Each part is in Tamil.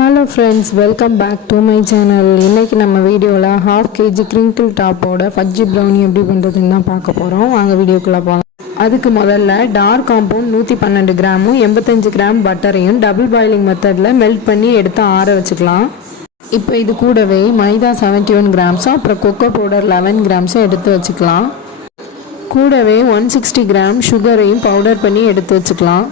Hello friends, welcome back to my channel. இன்னைக்கு நம்ம வீடியோல 1/2 kg crinkle டாப்போட ஃபஜ்ஜி ப்ரௌனி எப்படி பண்றதுன்னு தான் பார்க்க போறோம். வாங்க வீடியோக்குள்ள போலாம். அதுக்கு முதல்ல டார்க் காம்பவுண்ட் 112 கிராமும் 85 கிராம் பட்டரையும் டபுள் பாயிலிங் மெத்தட்ல மெல்ட் பண்ணி எடுத்து ஆற வச்சுக்கலாம். இப்போ இது கூடவே மைதா 71 கிராம்ஸும் அப்புறம் கொக்கோ பவுடர் 11 கிராம்ஸும் எடுத்து வச்சுக்கலாம். கூடவே 160 கிராம் சுகரையும் பவுடர் பண்ணி எடுத்து வச்சுக்கலாம்.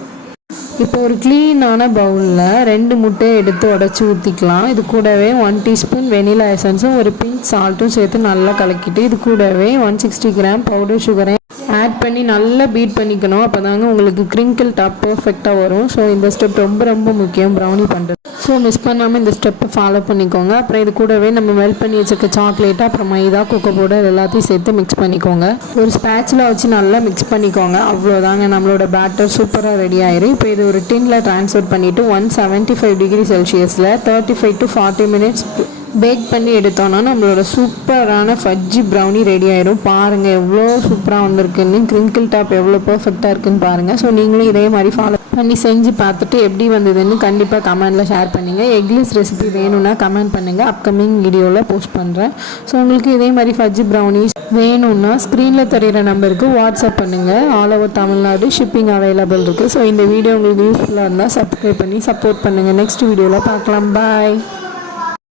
இப்போ ஒரு க்ளீனான பவுலில் 2 முட்டையை எடுத்து உடச்சி ஊற்றிக்கலாம். இது கூடவே 1 டீஸ்பூன் வெனிலா எசன்ஸும் ஒரு பிங்க் சால்ட்டும் சேர்த்து நல்லா கலக்கிட்டு இது கூடவே 160 கிராம் பவுடர் சுகரை ஆட் பண்ணி நல்லா பீட் பண்ணிக்கணும். அப்போ தாங்க உங்களுக்கு கிரிங்கிள் டாப் பர்ஃபெக்டாக வரும். ஸோ இந்த ஸ்டெப் ரொம்ப முக்கியம் ப்ரௌனி பண்ணுறது. ஸோ மிஸ் பண்ணாமல் இந்த ஸ்டெப்பை ஃபாலோ பண்ணிக்கோங்க. அப்புறம் இது கூடவே நம்ம மெல்ட் பண்ணி வச்சுருக்க சாக்லேட்டு அப்புறம் மைதா கொக்கோ பவுடர் எல்லாத்தையும் சேர்த்து மிக்ஸ் பண்ணிக்கோங்க. ஒரு ஸ்பேட்சில் வச்சு நல்லா மிக்ஸ் பண்ணிக்கோங்க. அவ்வளோதாங்க, நம்மளோட பேட்டர் சூப்பராக ரெடி ஆயிரும். இப்போ இது ஒரு டின்ல ட்ரான்ஸ்ஃபர் பண்ணிவிட்டு 175 டிகிரி செல்சியஸில் 35 to 40 மினிட்ஸ் பேக் பண்ணி எடுத்தோன்னா நம்மளோட சூப்பரான ஃபஜ்ஜி ப்ரௌனி ரெடி ஆயிடும். பாருங்கள் எவ்வளோ சூப்பராக வந்திருக்குன்னு, கிரிங்கிள் டாப் எவ்வளோ பர்ஃபெக்டாக இருக்குன்னு பாருங்கள். ஸோ நீங்களும் இதே மாதிரி ஃபாலோ பண்ணி செஞ்சு பார்த்துட்டு எப்படி வந்ததுன்னு கண்டிப்பாக கமெண்டில் ஷேர் பண்ணுங்கள். எக்லெஸ் ரெசிபி வேணும்னா கமெண்ட் பண்ணுங்கள், அப்கமிங் வீடியோவில் போஸ்ட் பண்ணுறேன். ஸோ உங்களுக்கு இதே மாதிரி ஃபஜ்ஜி ப்ரௌனிஸ் வேணும்னா ஸ்க்ரீனில் தெரிகிற நம்பருக்கு வாட்ஸ்அப் பண்ணுங்கள். All over Tamil Nadu shipping available இருக்குது. ஸோ இந்த வீடியோ உங்களுக்கு யூஸ்ஃபுல்லாக இருந்தால் சப்ஸ்கிரைப் பண்ணி சப்போர்ட் பண்ணுங்கள். நெக்ஸ்ட் வீடியோவில் பார்க்கலாம். பாய்.